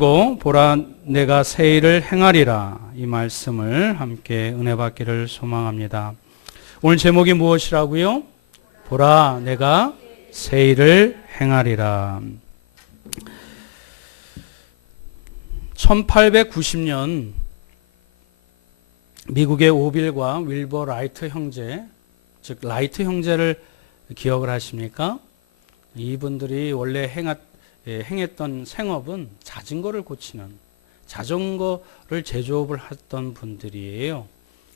보라 내가 새 일을 행하리라, 이 말씀을 함께 은혜 받기를 소망합니다. 오늘 제목이 무엇이라고요? 보라 내가 새 일을 행하리라. 1890년 미국의 오빌과 윌버 라이트 형제, 즉 라이트 형제를 기억을 하십니까? 이분들이 원래 행했던 생업은 자전거를 고치는, 자전거를 제조업을 했던 분들이에요.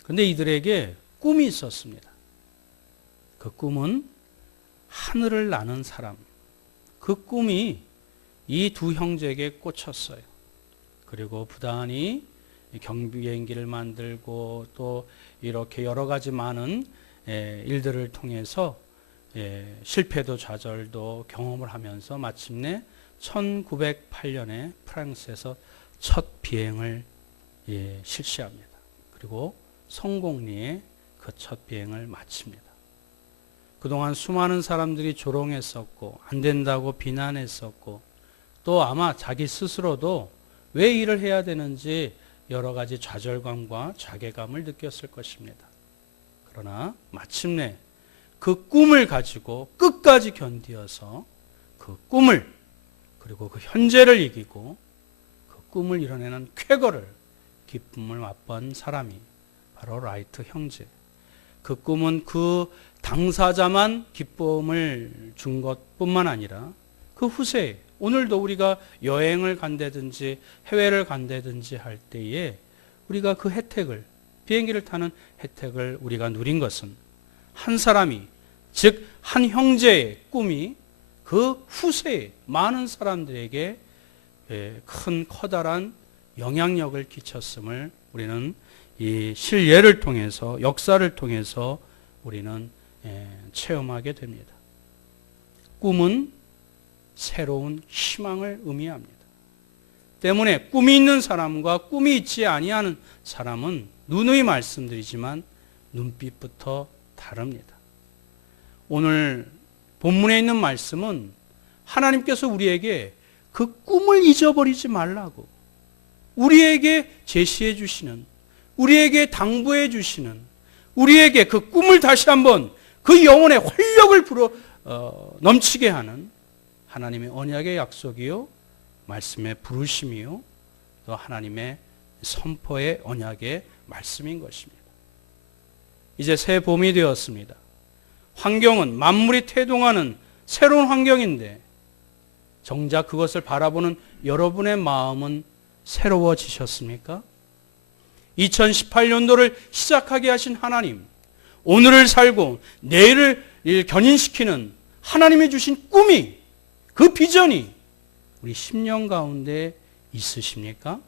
그런데 이들에게 꿈이 있었습니다. 그 꿈은 하늘을 나는 사람. 그 꿈이 이 두 형제에게 꽂혔어요. 그리고 부단히 경비행기를 만들고 또 이렇게 여러 가지 많은 일들을 통해서 실패도 좌절도 경험을 하면서 마침내 1908년에 프랑스에서 첫 비행을 실시합니다. 그리고 성공리에 그 첫 비행을 마칩니다. 그동안 수많은 사람들이 조롱했었고 안 된다고 비난했었고 또 아마 자기 스스로도 왜 일을 해야 되는지 여러 가지 좌절감과 자괴감을 느꼈을 것입니다. 그러나 마침내 그 꿈을 가지고 끝까지 견디어서 그 꿈을, 그리고 그 현재를 이기고 그 꿈을 이뤄내는 쾌거를, 기쁨을 맛본 사람이 바로 라이트 형제. 그 꿈은 그 당사자만 기쁨을 준 것뿐만 아니라 그 후세에, 오늘도 우리가 여행을 간다든지 해외를 간다든지 할 때에 우리가 그 혜택을, 비행기를 타는 혜택을 우리가 누린 것은 한 사람이, 즉 한 형제의 꿈이 그 후세에 많은 사람들에게 큰 커다란 영향력을 끼쳤음을 우리는 이 실예를 통해서, 역사를 통해서 우리는 체험하게 됩니다. 꿈은 새로운 희망을 의미합니다. 때문에 꿈이 있는 사람과 꿈이 있지 아니하는 사람은 누누이 말씀드리지만 눈빛부터 다릅니다. 오늘 본문에 있는 말씀은 하나님께서 우리에게 그 꿈을 잊어버리지 말라고 우리에게 제시해 주시는, 우리에게 당부해 주시는, 우리에게 그 꿈을 다시 한번 그 영혼의 활력을 넘치게 하는 하나님의 언약의 약속이요, 말씀의 부르심이요, 또 하나님의 선포의 언약의 말씀인 것입니다. 이제 새 봄이 되었습니다. 환경은 만물이 태동하는 새로운 환경인데 정작 그것을 바라보는 여러분의 마음은 새로워지셨습니까? 2018년도를 시작하게 하신 하나님, 오늘을 살고 내일을 견인시키는 하나님이 주신 꿈이, 그 비전이 우리 심령 가운데 있으십니까?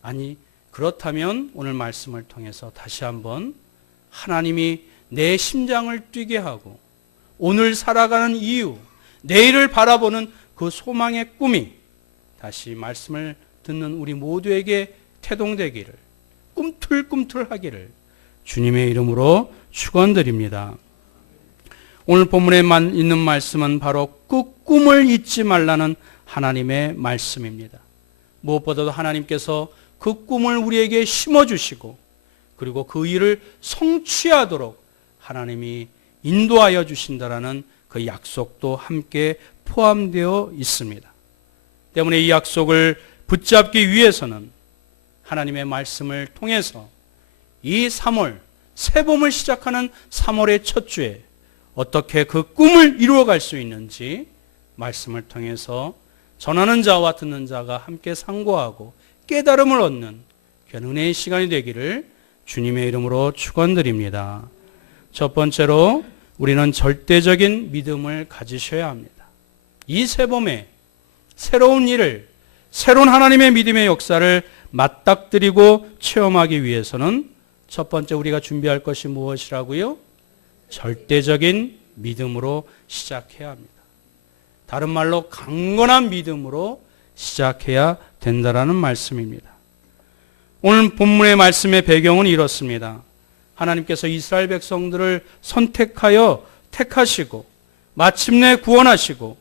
아니, 그렇다면 오늘 말씀을 통해서 다시 한번 하나님이 내 심장을 뛰게 하고 오늘 살아가는 이유, 내일을 바라보는 그 소망의 꿈이 다시 말씀을 듣는 우리 모두에게 태동되기를, 꿈틀꿈틀하기를 주님의 이름으로 축원드립니다. 오늘 본문에 있는 말씀은 바로 그 꿈을 잊지 말라는 하나님의 말씀입니다. 무엇보다도 하나님께서 그 꿈을 우리에게 심어주시고 그리고 그 일을 성취하도록 하나님이 인도하여 주신다라는 그 약속도 함께 포함되어 있습니다. 때문에 이 약속을 붙잡기 위해서는 하나님의 말씀을 통해서 이 3월, 새봄을 시작하는 3월의 첫 주에 어떻게 그 꿈을 이루어갈 수 있는지 말씀을 통해서 전하는 자와 듣는 자가 함께 상고하고 깨달음을 얻는 귀한 은혜의 시간이 되기를 주님의 이름으로 축원드립니다. 첫 번째로 우리는 절대적인 믿음을 가지셔야 합니다. 이 새봄에 새로운 일을, 새로운 하나님의 믿음의 역사를 맞닥뜨리고 체험하기 위해서는 첫 번째 우리가 준비할 것이 무엇이라고요? 절대적인 믿음으로 시작해야 합니다. 다른 말로 강건한 믿음으로 시작해야 된다라는 말씀입니다. 오늘 본문의 말씀의 배경은 이렇습니다. 하나님께서 이스라엘 백성들을 선택하여 택하시고 마침내 구원하시고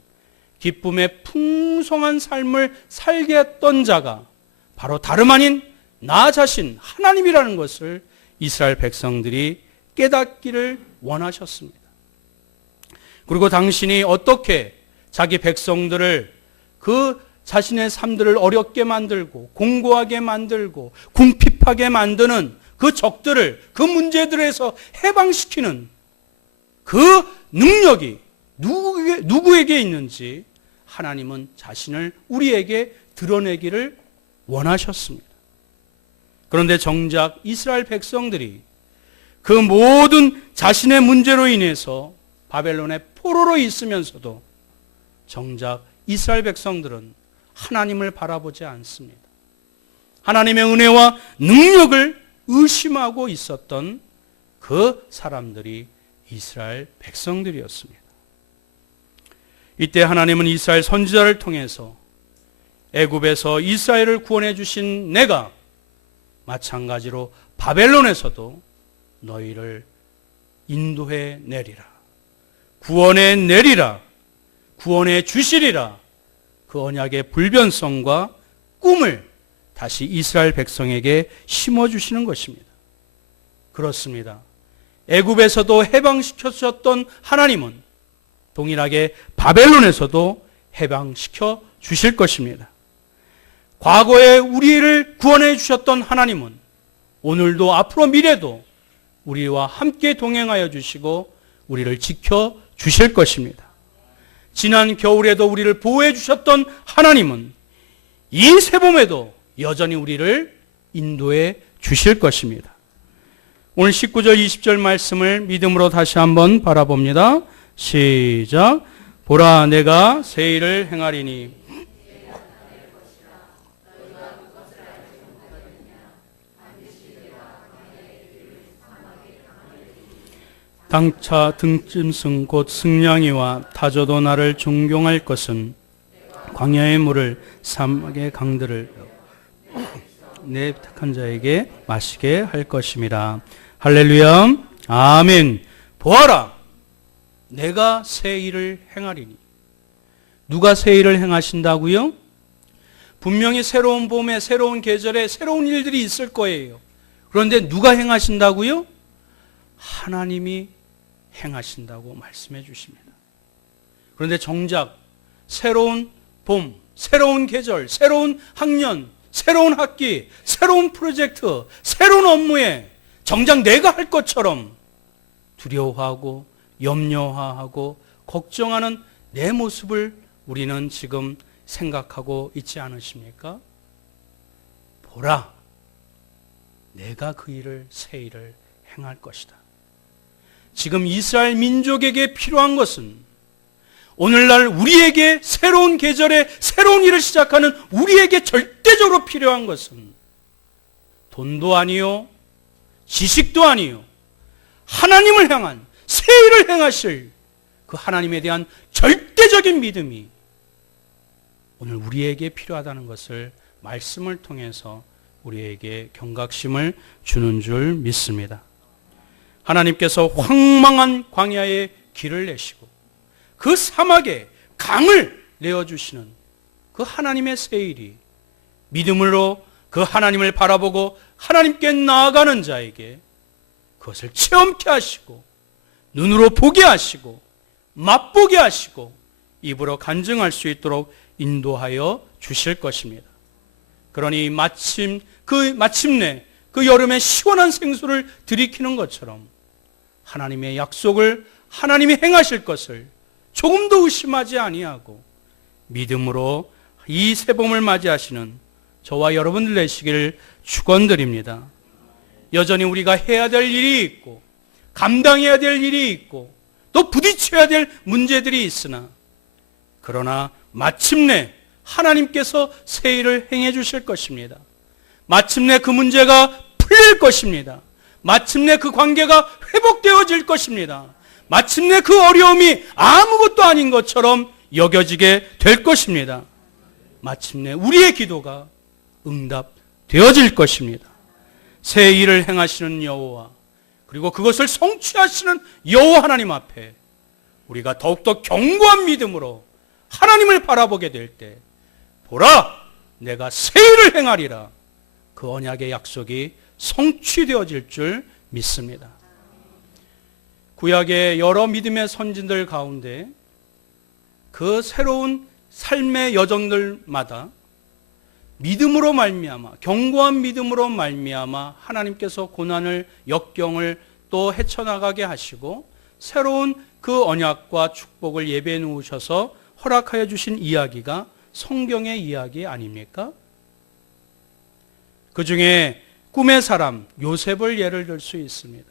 기쁨의 풍성한 삶을 살게 했던 자가 바로 다름 아닌 나 자신 하나님이라는 것을 이스라엘 백성들이 깨닫기를 원하셨습니다. 그리고 당신이 어떻게 자기 백성들을 그 자신의 삶들을 어렵게 만들고 공고하게 만들고 궁핍하게 만드는 그 적들을 그 문제들에서 해방시키는 그 능력이 누구에게 있는지 하나님은 자신을 우리에게 드러내기를 원하셨습니다. 그런데 정작 이스라엘 백성들이 그 모든 자신의 문제로 인해서 바벨론의 포로로 있으면서도 정작 이스라엘 백성들은 하나님을 바라보지 않습니다. 하나님의 은혜와 능력을 의심하고 있었던 그 사람들이 이스라엘 백성들이었습니다. 이때 하나님은 이스라엘 선지자를 통해서 애굽에서 이스라엘을 구원해 주신 내가 마찬가지로 바벨론에서도 너희를 인도해 내리라, 구원해 내리라, 구원해 주시리라, 그 언약의 불변성과 꿈을 다시 이스라엘 백성에게 심어주시는 것입니다. 그렇습니다. 애굽에서도 해방시켜주셨던 하나님은 동일하게 바벨론에서도 해방시켜 주실 것입니다. 과거에 우리를 구원해 주셨던 하나님은 오늘도 앞으로 미래도 우리와 함께 동행하여 주시고 우리를 지켜 주실 것입니다. 지난 겨울에도 우리를 보호해 주셨던 하나님은 이 새봄에도 여전히 우리를 인도해 주실 것입니다. 오늘 19절 20절 말씀을 믿음으로 다시 한번 바라봅니다. 시작. 보라, 내가 새 일을 행하리니 당차 등짐승 곧 승냥이와 타조도 나를 존경할 것은 광야의 물을 사막의 강들을 내 택한 자에게 마시게 할 것임이라. 할렐루야. 아멘. 보아라, 내가 새 일을 행하리니. 누가 새 일을 행하신다고요? 분명히 새로운 봄에 새로운 계절에 새로운 일들이 있을 거예요. 그런데 누가 행하신다고요? 하나님이 행하신다고 말씀해 주십니다. 그런데 정작 새로운 봄, 새로운 계절, 새로운 학년, 새로운 학기, 새로운 프로젝트, 새로운 업무에 정작 내가 할 것처럼 두려워하고 염려하고 걱정하는 내 모습을 우리는 지금 생각하고 있지 않으십니까? 보라, 내가 그 일을, 새 일을 행할 것이다. 지금 이스라엘 민족에게 필요한 것은 오늘날 우리에게 새로운 계절에 새로운 일을 시작하는 우리에게 절대적으로 필요한 것은 돈도 아니요, 지식도 아니요, 하나님을 향한 새 일을 행하실 그 하나님에 대한 절대적인 믿음이 오늘 우리에게 필요하다는 것을 말씀을 통해서 우리에게 경각심을 주는 줄 믿습니다. 하나님께서 황망한 광야에 길을 내시고 그 사막에 강을 내어주시는 그 하나님의 새 일이 믿음으로 그 하나님을 바라보고 하나님께 나아가는 자에게 그것을 체험케 하시고 눈으로 보게 하시고 맛보게 하시고 입으로 간증할 수 있도록 인도하여 주실 것입니다. 그러니 마침내 그 여름에 시원한 생수를 들이키는 것처럼 하나님의 약속을 하나님이 행하실 것을 조금도 의심하지 아니하고 믿음으로 이 새봄을 맞이하시는 저와 여러분들 되시기를 축원드립니다. 여전히 우리가 해야 될 일이 있고 감당해야 될 일이 있고 또 부딪혀야 될 문제들이 있으나 그러나 마침내 하나님께서 새 일을 행해 주실 것입니다. 마침내 그 문제가 풀릴 것입니다. 마침내 그 관계가 회복되어질 것입니다. 마침내 그 어려움이 아무것도 아닌 것처럼 여겨지게 될 것입니다. 마침내 우리의 기도가 응답되어질 것입니다. 새 일을 행하시는 여호와 그리고 그것을 성취하시는 여호와 하나님 앞에 우리가 더욱더 견고한 믿음으로 하나님을 바라보게 될 때 보라 내가 새 일을 행하리라 그 언약의 약속이 성취되어질 줄 믿습니다. 구약의 여러 믿음의 선진들 가운데 그 새로운 삶의 여정들마다 믿음으로 말미암아 견고한 믿음으로 말미암아 하나님께서 고난을 역경을 또 헤쳐나가게 하시고 새로운 그 언약과 축복을 예배해 놓으셔서 허락하여 주신 이야기가 성경의 이야기 아닙니까? 그 중에 꿈의 사람 요셉을 예를 들 수 있습니다.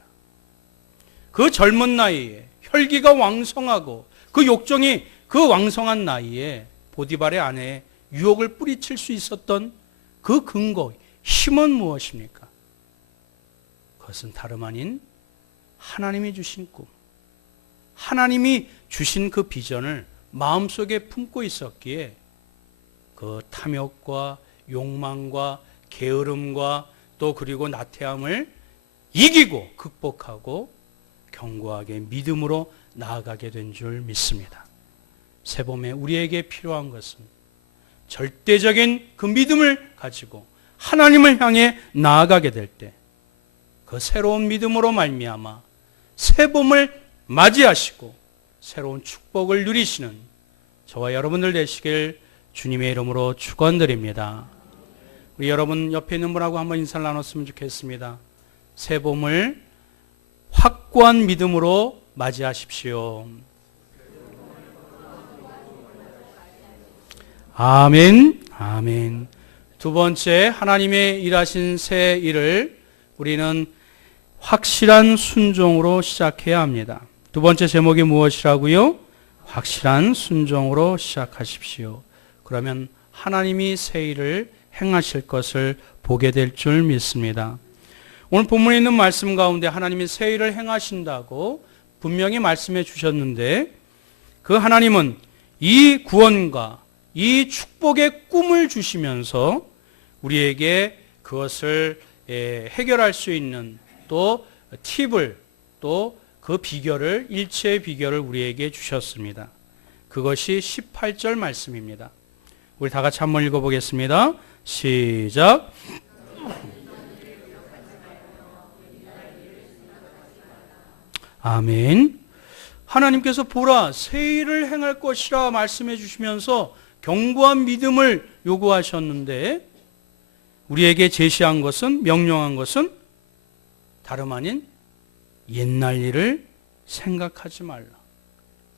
그 젊은 나이에 혈기가 왕성하고 그 욕정이 그 왕성한 나이에 보디발의 아내에 유혹을 뿌리칠 수 있었던 그 근거, 힘은 무엇입니까? 그것은 다름 아닌 하나님이 주신 꿈, 하나님이 주신 그 비전을 마음속에 품고 있었기에 그 탐욕과 욕망과 게으름과 또 그리고 나태함을 이기고 극복하고 견고하게 믿음으로 나아가게 된 줄 믿습니다. 새봄에 우리에게 필요한 것은 절대적인 그 믿음을 가지고 하나님을 향해 나아가게 될 때 그 새로운 믿음으로 말미암아 새봄을 맞이하시고 새로운 축복을 누리시는 저와 여러분들 되시길 주님의 이름으로 축원드립니다. 우리 여러분 옆에 있는 분하고 한번 인사를 나눴으면 좋겠습니다. 새봄을 확고한 믿음으로 맞이하십시오. 아멘. 아멘. 두 번째, 하나님의 일하신 새 일을 우리는 확실한 순종으로 시작해야 합니다. 두 번째 제목이 무엇이라고요? 확실한 순종으로 시작하십시오. 그러면 하나님이 새 일을 행하실 것을 보게 될 줄 믿습니다. 오늘 본문에 있는 말씀 가운데 하나님이 새 일을 행하신다고 분명히 말씀해 주셨는데 그 하나님은 이 구원과 이 축복의 꿈을 주시면서 우리에게 그것을 해결할 수 있는 또 팁을 또 그 비결을 일체의 비결을 우리에게 주셨습니다. 그것이 18절 말씀입니다. 우리 다 같이 한번 읽어보겠습니다. 시작. 아멘. 하나님께서 보라 새 일을 행할 것이라 말씀해 주시면서 견고한 믿음을 요구하셨는데 우리에게 제시한 것은 명령한 것은 다름 아닌 옛날 일을 생각하지 말라.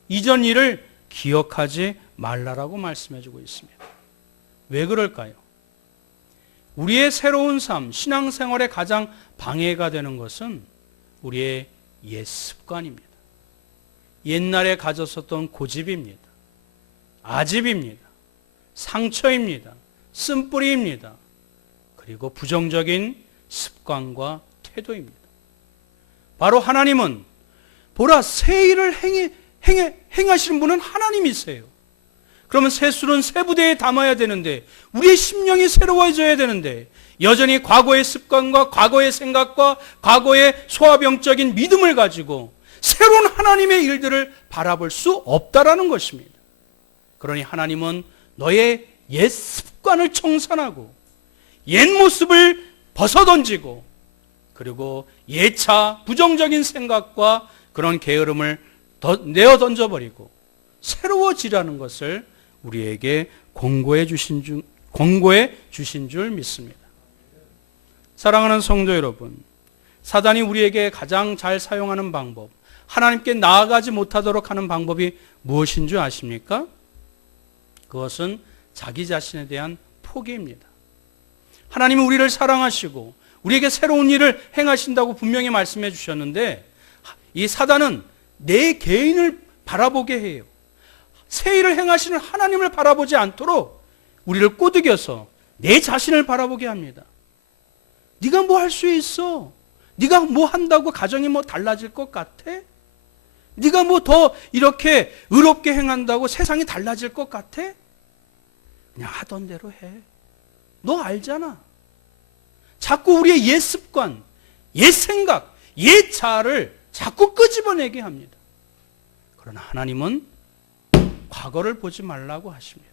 이전 일을 기억하지 말라라고 말씀해 주고 있습니다. 왜 그럴까요? 우리의 새로운 삶, 신앙생활에 가장 방해가 되는 것은 우리의 옛 습관입니다. 옛날에 가졌었던 고집입니다. 아집입니다. 상처입니다. 쓴뿌리입니다. 그리고 부정적인 습관과 태도입니다. 바로 하나님은 보라 새 일을 행하시는 분은 하나님이세요. 그러면 새 술은 새 부대에 담아야 되는데 우리의 심령이 새로워져야 되는데 여전히 과거의 습관과 과거의 생각과 과거의 소화병적인 믿음을 가지고 새로운 하나님의 일들을 바라볼 수 없다라는 것입니다. 그러니 하나님은 너의 옛 습관을 청산하고 옛 모습을 벗어던지고 그리고 예차 부정적인 생각과 그런 게으름을 내어 던져버리고 새로워지라는 것을 우리에게 권고해 주신 줄 믿습니다. 사랑하는 성도 여러분, 사단이 우리에게 가장 잘 사용하는 방법, 하나님께 나아가지 못하도록 하는 방법이 무엇인 줄 아십니까? 그것은 자기 자신에 대한 포기입니다. 하나님은 우리를 사랑하시고 우리에게 새로운 일을 행하신다고 분명히 말씀해 주셨는데 이 사단은 내 개인을 바라보게 해요. 새 일을 행하시는 하나님을 바라보지 않도록 우리를 꼬드겨서 내 자신을 바라보게 합니다. 네가 뭐 할 수 있어? 네가 뭐 한다고 가정이 뭐 달라질 것 같아? 네가 뭐 더 이렇게 의롭게 행한다고 세상이 달라질 것 같아? 그냥 하던 대로 해. 너 알잖아. 자꾸 우리의 옛 습관, 옛 생각, 옛 자아를 자꾸 끄집어내게 합니다. 그러나 하나님은 과거를 보지 말라고 하십니다.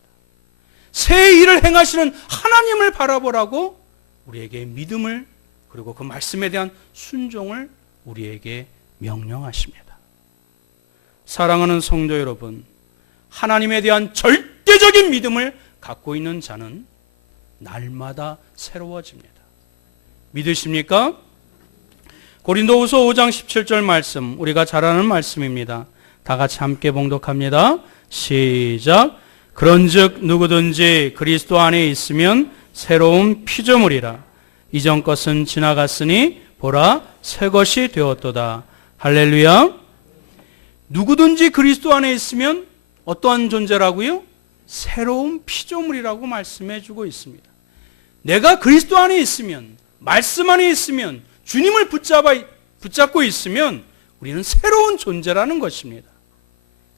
새 일을 행하시는 하나님을 바라보라고 우리에게 믿음을, 그리고 그 말씀에 대한 순종을 우리에게 명령하십니다. 사랑하는 성도 여러분, 하나님에 대한 절대적인 믿음을 갖고 있는 자는 날마다 새로워집니다. 믿으십니까? 고린도후서 5장 17절 말씀, 우리가 잘 아는 말씀입니다. 다 같이 함께 봉독합니다. 시작. 그런즉 누구든지 그리스도 안에 있으면 새로운 피조물이라. 이전 것은 지나갔으니 보라 새 것이 되었도다. 할렐루야. 누구든지 그리스도 안에 있으면 어떠한 존재라고요? 새로운 피조물이라고 말씀해 주고 있습니다. 내가 그리스도 안에 있으면, 말씀 안에 있으면, 주님을 붙잡고 있으면 우리는 새로운 존재라는 것입니다.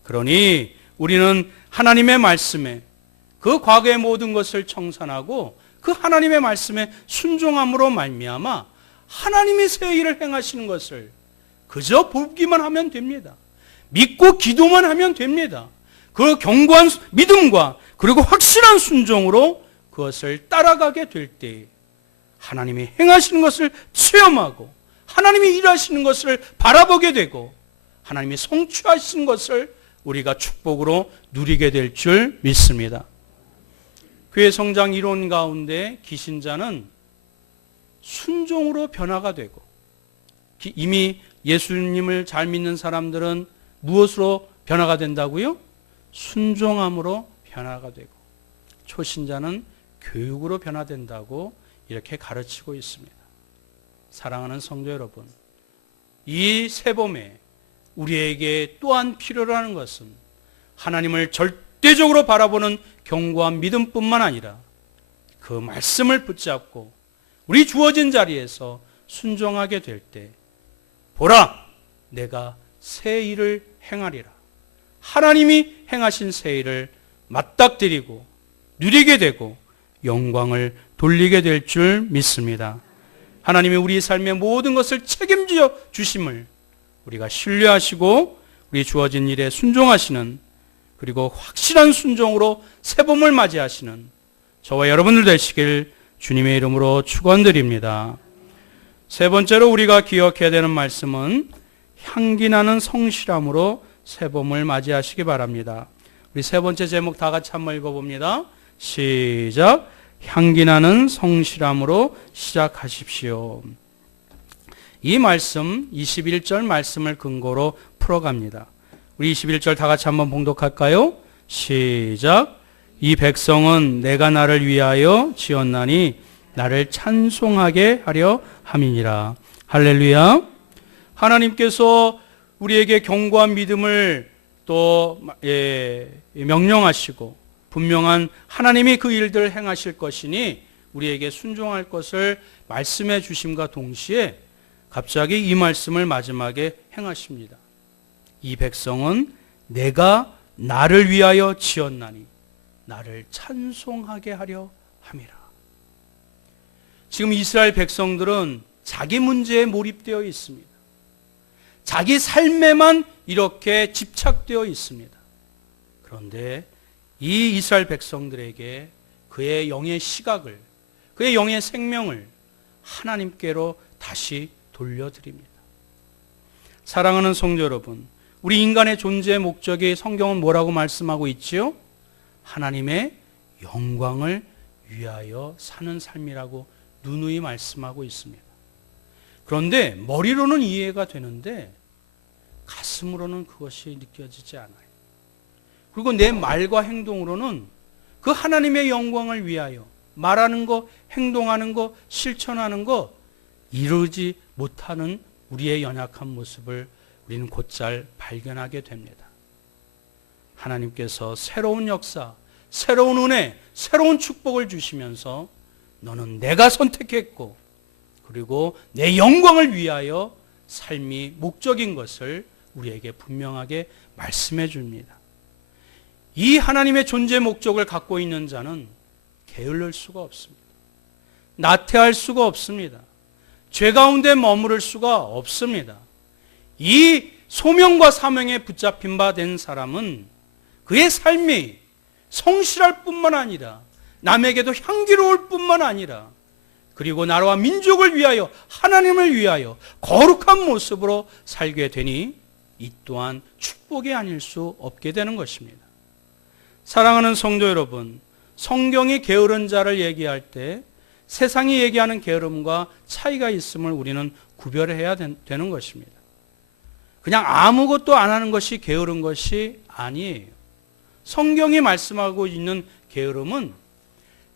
그러니 우리는 하나님의 말씀에 그 과거의 모든 것을 청산하고 그 하나님의 말씀에 순종함으로 말미암아 하나님이 새 일을 행하시는 것을 그저 보기만 하면 됩니다. 믿고 기도만 하면 됩니다. 그 견고한 믿음과 그리고 확실한 순종으로 그것을 따라가게 될 때 하나님이 행하시는 것을 체험하고 하나님이 일하시는 것을 바라보게 되고 하나님이 성취하시는 것을 우리가 축복으로 누리게 될 줄 믿습니다. 교회 성장 이론 가운데 기신자는 순종으로 변화가 되고, 이미 예수님을 잘 믿는 사람들은 무엇으로 변화가 된다고요? 순종함으로 변화가 되고, 초신자는 교육으로 변화된다고 이렇게 가르치고 있습니다. 사랑하는 성도 여러분, 이 새봄에 우리에게 또한 필요로 하는 것은 하나님을 절대적으로 바라보는 견고한 믿음뿐만 아니라 그 말씀을 붙잡고 우리 주어진 자리에서 순종하게 될 때, 보라 내가 새 일을 행하리라. 하나님이 행하신 새 일을 맞닥뜨리고 누리게 되고 영광을 돌리게 될 줄 믿습니다. 하나님이 우리 삶의 모든 것을 책임져 주심을 우리가 신뢰하시고 우리 주어진 일에 순종하시는, 그리고 확실한 순종으로 새봄을 맞이하시는 저와 여러분들 되시길 주님의 이름으로 축원드립니다. 세 번째로 우리가 기억해야 되는 말씀은 향기나는 성실함으로 새봄을 맞이하시기 바랍니다. 우리 세 번째 제목 다 같이 한번 읽어봅니다. 시작. 향기나는 성실함으로 시작하십시오. 이 말씀 21절 말씀을 근거로 풀어갑니다. 우리 21절 다 같이 한번 봉독할까요? 시작. 이 백성은 내가 나를 위하여 지었나니 나를 찬송하게 하려 함이니라. 할렐루야. 하나님께서 우리에게 견고한 믿음을 또 명령하시고 분명한 하나님이 그 일들을 행하실 것이니 우리에게 순종할 것을 말씀해 주심과 동시에 갑자기 이 말씀을 마지막에 행하십니다. 이 백성은 내가 나를 위하여 지었나니 나를 찬송하게 하려 함이라. 지금 이스라엘 백성들은 자기 문제에 몰입되어 있습니다. 자기 삶에만 이렇게 집착되어 있습니다. 그런데 이 이스라엘 백성들에게 그의 영의 시각을, 그의 영의 생명을 하나님께로 다시 돌려드립니다. 사랑하는 성도 여러분, 우리 인간의 존재의 목적이 성경은 뭐라고 말씀하고 있지요? 하나님의 영광을 위하여 사는 삶이라고 누누이 말씀하고 있습니다. 그런데 머리로는 이해가 되는데 가슴으로는 그것이 느껴지지 않아요. 그리고 내 말과 행동으로는 그 하나님의 영광을 위하여 말하는 거, 행동하는 거, 실천하는 거 이루지 못하는 우리의 연약한 모습을 우리는 곧잘 발견하게 됩니다. 하나님께서 새로운 역사, 새로운 은혜, 새로운 축복을 주시면서 너는 내가 선택했고 그리고 내 영광을 위하여 삶이 목적인 것을 우리에게 분명하게 말씀해 줍니다. 이 하나님의 존재 목적을 갖고 있는 자는 게을를 수가 없습니다. 나태할 수가 없습니다. 죄 가운데 머무를 수가 없습니다. 이 소명과 사명에 붙잡힌 바 된 사람은 그의 삶이 성실할 뿐만 아니라 남에게도 향기로울 뿐만 아니라 그리고 나라와 민족을 위하여 하나님을 위하여 거룩한 모습으로 살게 되니 이 또한 축복이 아닐 수 없게 되는 것입니다. 사랑하는 성도 여러분, 성경이 게으른 자를 얘기할 때 세상이 얘기하는 게으름과 차이가 있음을 우리는 구별해야 되는 것입니다. 그냥 아무것도 안 하는 것이 게으른 것이 아니에요. 성경이 말씀하고 있는 게으름은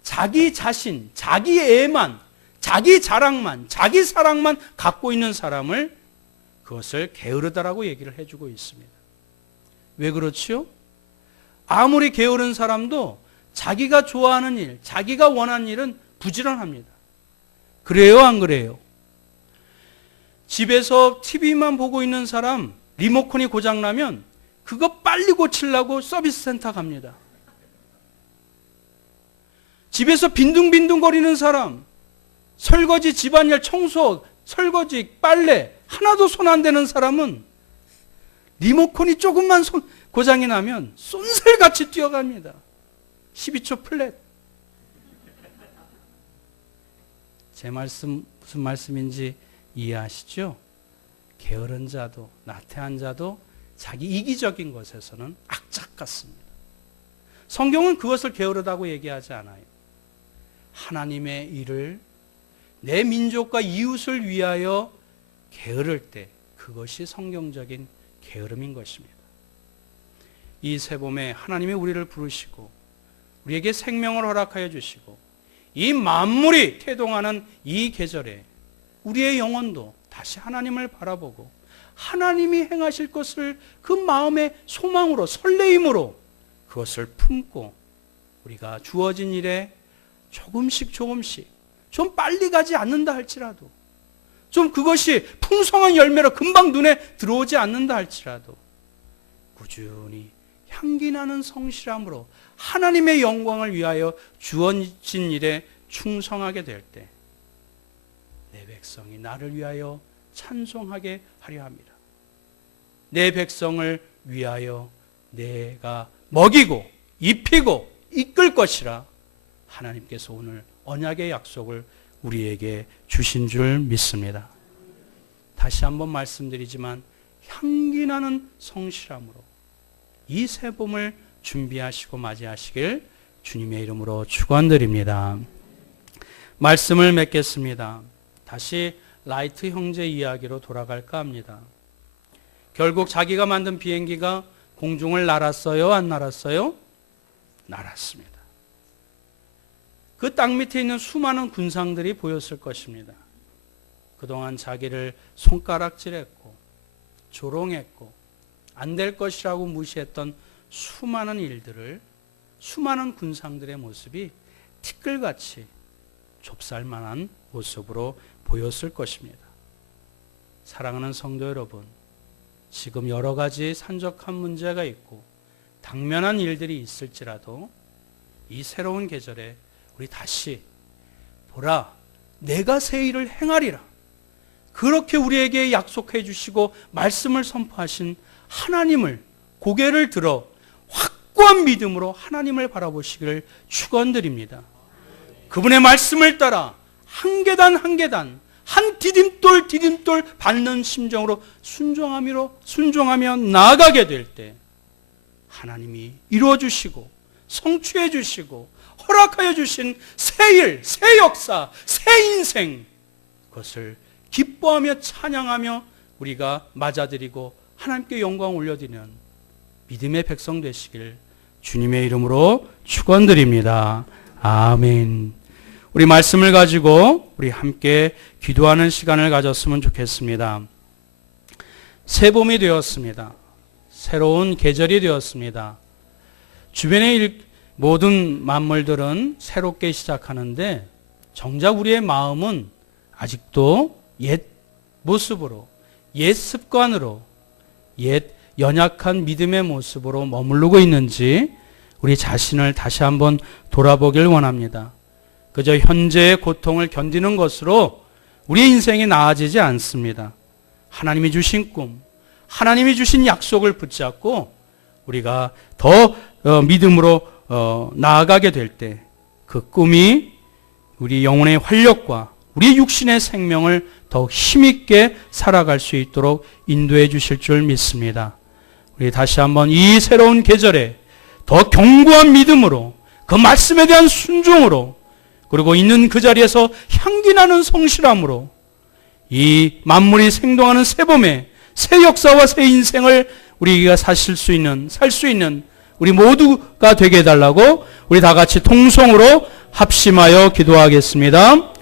자기 자신, 자기 애만, 자기 자랑만, 자기 사랑만 갖고 있는 사람을 그것을 게으르다라고 얘기를 해주고 있습니다. 왜 그렇지요? 아무리 게으른 사람도 자기가 좋아하는 일, 자기가 원하는 일은 부지런합니다. 그래요, 안 그래요? 집에서 TV만 보고 있는 사람, 리모컨이 고장나면 그거 빨리 고치려고 서비스 센터 갑니다. 집에서 빈둥빈둥 거리는 사람, 설거지, 집안일, 청소, 설거지, 빨래 하나도 손 안 대는 사람은 리모컨이 조금만 고장이 나면 쏜살같이 뛰어갑니다. 12초 플랫. 제 말씀 무슨 말씀인지 이해하시죠? 게으른 자도 나태한 자도 자기 이기적인 것에서는 악착 같습니다. 성경은 그것을 게으르다고 얘기하지 않아요. 하나님의 일을 내 민족과 이웃을 위하여 게으를 때 그것이 성경적인 게으름인 것입니다. 이 새봄에 하나님이 우리를 부르시고 우리에게 생명을 허락하여 주시고 이 만물이 태동하는 이 계절에 우리의 영혼도 다시 하나님을 바라보고 하나님이 행하실 것을 그 마음의 소망으로 설레임으로 그것을 품고 우리가 주어진 일에 조금씩 좀 빨리 가지 않는다 할지라도 좀 그것이 풍성한 열매로 금방 눈에 들어오지 않는다 할지라도 꾸준히 향기나는 성실함으로 하나님의 영광을 위하여 주어진 일에 충성하게 될 때 내 백성이 나를 위하여 찬송하게 하려 합니다. 내 백성을 위하여 내가 먹이고 입히고 이끌 것이라 하나님께서 오늘 언약의 약속을 우리에게 주신 줄 믿습니다. 다시 한번 말씀드리지만 향기나는 성실함으로 이 새봄을 준비하시고 맞이하시길 주님의 이름으로 축원드립니다. 말씀을 맺겠습니다. 다시 라이트 형제 이야기로 돌아갈까 합니다. 결국 자기가 만든 비행기가 공중을 날았어요? 안 날았어요? 날았습니다. 그 땅 밑에 있는 수많은 군상들이 보였을 것입니다. 그동안 자기를 손가락질했고 조롱했고 안 될 것이라고 무시했던 수많은 일들을 수많은 군상들의 모습이 티끌같이 좁쌀만한 모습으로 보였을 것입니다. 사랑하는 성도 여러분, 지금 여러 가지 산적한 문제가 있고 당면한 일들이 있을지라도 이 새로운 계절에 우리 다시 보라, 내가 새 일을 행하리라. 그렇게 우리에게 약속해 주시고 말씀을 선포하신 하나님을 고개를 들어 확고한 믿음으로 하나님을 바라보시기를 축원드립니다. 그분의 말씀을 따라 한 계단 한 계단 한 디딤돌 디딤돌 밟는 심정으로 순종하며 나아가게 될 때 하나님이 이루어 주시고 성취해 주시고 허락하여 주신 새 일, 새 역사, 새 인생 그것을 기뻐하며 찬양하며 우리가 맞아들이고 하나님께 영광 올려드리는 믿음의 백성 되시길 주님의 이름으로 축원드립니다. 아멘. 우리 말씀을 가지고 우리 함께 기도하는 시간을 가졌으면 좋겠습니다. 새봄이 되었습니다. 새로운 계절이 되었습니다. 주변의 모든 만물들은 새롭게 시작하는데 정작 우리의 마음은 아직도 옛 모습으로, 옛 습관으로, 옛 연약한 믿음의 모습으로 머무르고 있는지 우리 자신을 다시 한번 돌아보길 원합니다. 그저 현재의 고통을 견디는 것으로 우리의 인생이 나아지지 않습니다. 하나님이 주신 꿈, 하나님이 주신 약속을 붙잡고 우리가 더 믿음으로 나아가게 될 때 그 꿈이 우리 영혼의 활력과 우리 육신의 생명을 더욱 힘있게 살아갈 수 있도록 인도해 주실 줄 믿습니다. 우리 다시 한번 이 새로운 계절에 더 견고한 믿음으로 그 말씀에 대한 순종으로 그리고 있는 그 자리에서 향기나는 성실함으로 이 만물이 생동하는 새 봄에 새 역사와 새 인생을 우리가 살 수 있는 우리 모두가 되게 해달라고 우리 다 같이 통성으로 합심하여 기도하겠습니다.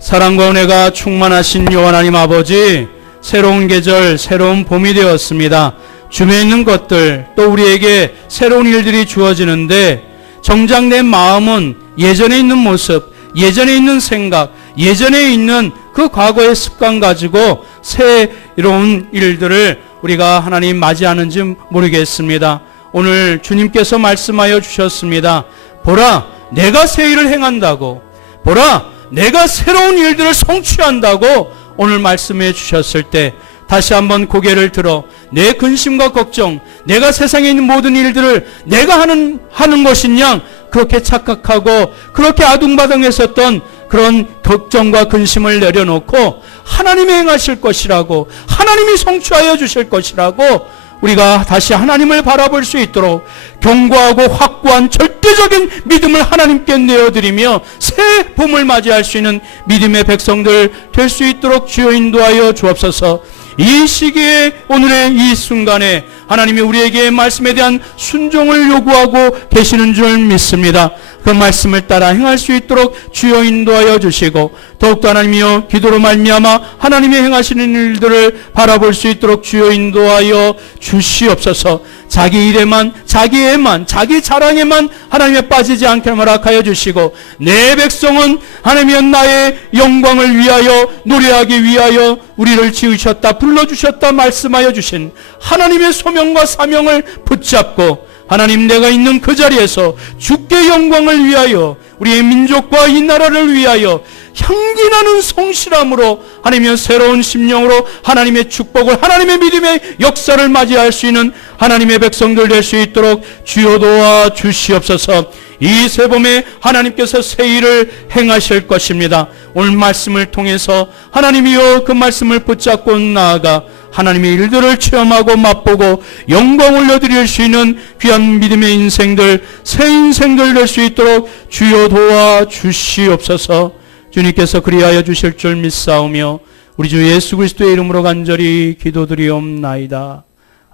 사랑과 은혜가 충만하신 여호와 하나님 아버지, 새로운 계절, 새로운 봄이 되었습니다. 주변에 있는 것들, 또 우리에게 새로운 일들이 주어지는데 정작 내 마음은 예전에 있는 모습, 예전에 있는 생각, 예전에 있는 그 과거의 습관 가지고 새로운 일들을 우리가 하나님 맞이하는지 모르겠습니다. 오늘 주님께서 말씀하여 주셨습니다. 보라, 내가 새 일을 행한다고, 보라, 내가 새로운 일들을 성취한다고 오늘 말씀해 주셨을 때 다시 한번 고개를 들어 내 근심과 걱정, 내가 세상에 있는 모든 일들을 내가 하는 것이냐 그렇게 착각하고 그렇게 아둥바둥했었던 그런 걱정과 근심을 내려놓고 하나님이 행하실 것이라고, 하나님이 성취하여 주실 것이라고 우리가 다시 하나님을 바라볼 수 있도록 견고하고 확고한 절대적인 믿음을 하나님께 내어드리며 새 봄을 맞이할 수 있는 믿음의 백성들 될 수 있도록 주여 인도하여 주옵소서. 이 시기에 오늘의 이 순간에 하나님이 우리에게 말씀에 대한 순종을 요구하고 계시는 줄 믿습니다. 그 말씀을 따라 행할 수 있도록 주여 인도하여 주시고 더욱더 하나님이여 기도로 말미암아 하나님이 행하시는 일들을 바라볼 수 있도록 주여 인도하여 주시옵소서. 자기 일에만, 자기에만, 자기 자랑에만 하나님에 빠지지 않게 허락하여 주시고 내 백성은 하나님이여 나의 영광을 위하여 노래하기 위하여 우리를 지으셨다, 불러주셨다 말씀하여 주신 하나님의 소명과 사명을 붙잡고 하나님 내가 있는 그 자리에서 주께 영광을 위하여 우리의 민족과 이 나라를 위하여 향기나는 성실함으로 하나님의 새로운 심령으로 하나님의 축복을, 하나님의 믿음의 역사를 맞이할 수 있는 하나님의 백성들 될 수 있도록 주여 도와 주시옵소서. 이 새봄에 하나님께서 새 일을 행하실 것입니다. 오늘 말씀을 통해서 하나님이여 그 말씀을 붙잡고 나아가 하나님의 일들을 체험하고 맛보고 영광 올려드릴 수 있는 귀한 믿음의 인생들, 새 인생들 될 수 있도록 주여 도와 주시옵소서. 주님께서 그리하여 주실 줄 믿사오며 우리 주 예수 그리스도의 이름으로 간절히 기도드리옵나이다.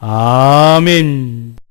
아멘.